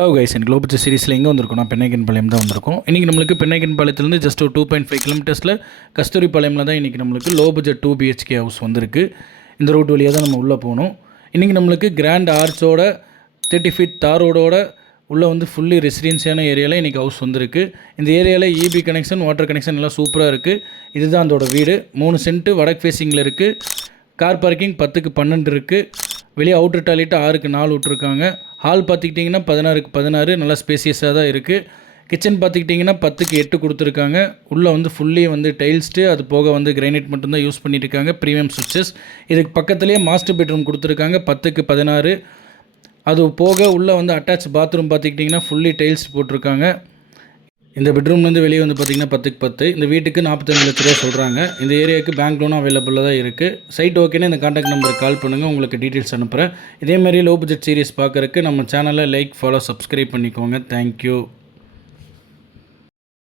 Hello guys, எனக்கு low budget சீரிஸில் எங்கே வந்திருக்கோம்? நான் பெண்ணைக்கன்பாளையம் தான் வந்திருக்கோம். இன்றைக்கி நம்மளுக்கு பெண்ணைக்கன்பாளையத்துலேருந்து ஜஸ்ட் ஒரு 2.5 கிலோமீட்டர்ஸில் கஸ்தூரிபாளையமில் தான் இன்றைக்கி நம்மளுக்கு லோ பட்ஜெட் 2 BHK ஹவுஸ் வந்திருக்கு. இந்த ரோட் வழியாக தான் நம்ம உள்ளே போகணும். இன்றைக்கி நம்மளுக்கு கிராண்ட் ஆர்ச்சோட 30 ஃபீட் தார் ரோடோட உள்ளே வந்து ஃபுல்லி ரெசிடென்சியான ஏரியாவில் இன்றைக்கி ஹவுஸ் வந்திருக்கு. இந்த ஏரியாவில் EB கனெக்ஷன், வாட்டர் கனெக்ஷன் எல்லாம் சூப்பராக இருக்குது. இதுதான் அதோட வீடு. 3 சென்ட்டு வடக்கு ஃபேஸிங்கில் இருக்குது. கார் பார்க்கிங் 10க்கு 12 இருக்குது. வெளியே அவுட்ரு டாய்லெட் 6க்கு 4 விட்ருக்காங்க. ஹால் பார்த்துக்கிட்டிங்கன்னா 16க்கு 16 நல்லா ஸ்பேசியஸாக தான் இருக்குது. கிச்சன் பார்த்துக்கிட்டிங்கன்னா 10க்கு 8 கொடுத்துருக்காங்க. உள்ளே வந்து ஃபுல்லி வந்து டைல்ஸ்ட்டு, அது போக வந்து கிரைனைட் மட்டும்தான் யூஸ் பண்ணியிருக்காங்க. ப்ரீமியம் சுவிட்சஸ். இதுக்கு பக்கத்துலேயே மாஸ்டர் பெட்ரூம் கொடுத்துருக்காங்க 10க்கு 16. அது போக உள்ளே வந்து அட்டாச் பாத்ரூம் பார்த்துக்கிட்டிங்கன்னா ஃபுல்லி டைல்ஸ் போட்டிருக்காங்க. இந்த பெட்ரூம்லேருந்து வெளியே வந்து பார்த்திங்கன்னா 10க்கு 10. இந்த வீட்டுக்கு 45 லட்ச ரூபா சொல்கிறாங்க. இந்த ஏரியாவுக்கு பேங்க் லோனும் அவைலபிளாக தான் இருக்குது. சைட் ஓகேன்னா இந்த கான்டாக்ட் நம்பருக்கு கால் பண்ணுங்கள், உங்களுக்கு டீட்டெயில்ஸ் அனுப்புகிறேன். இதேமாதிரி லோ பட்ஜெட் சீரிஸ் பார்க்குறக்கு நம்ம சேனலை லைக், ஃபாலோ, சப்ஸ்கிரைப் பண்ணிக்கோங்க. தேங்க்யூ.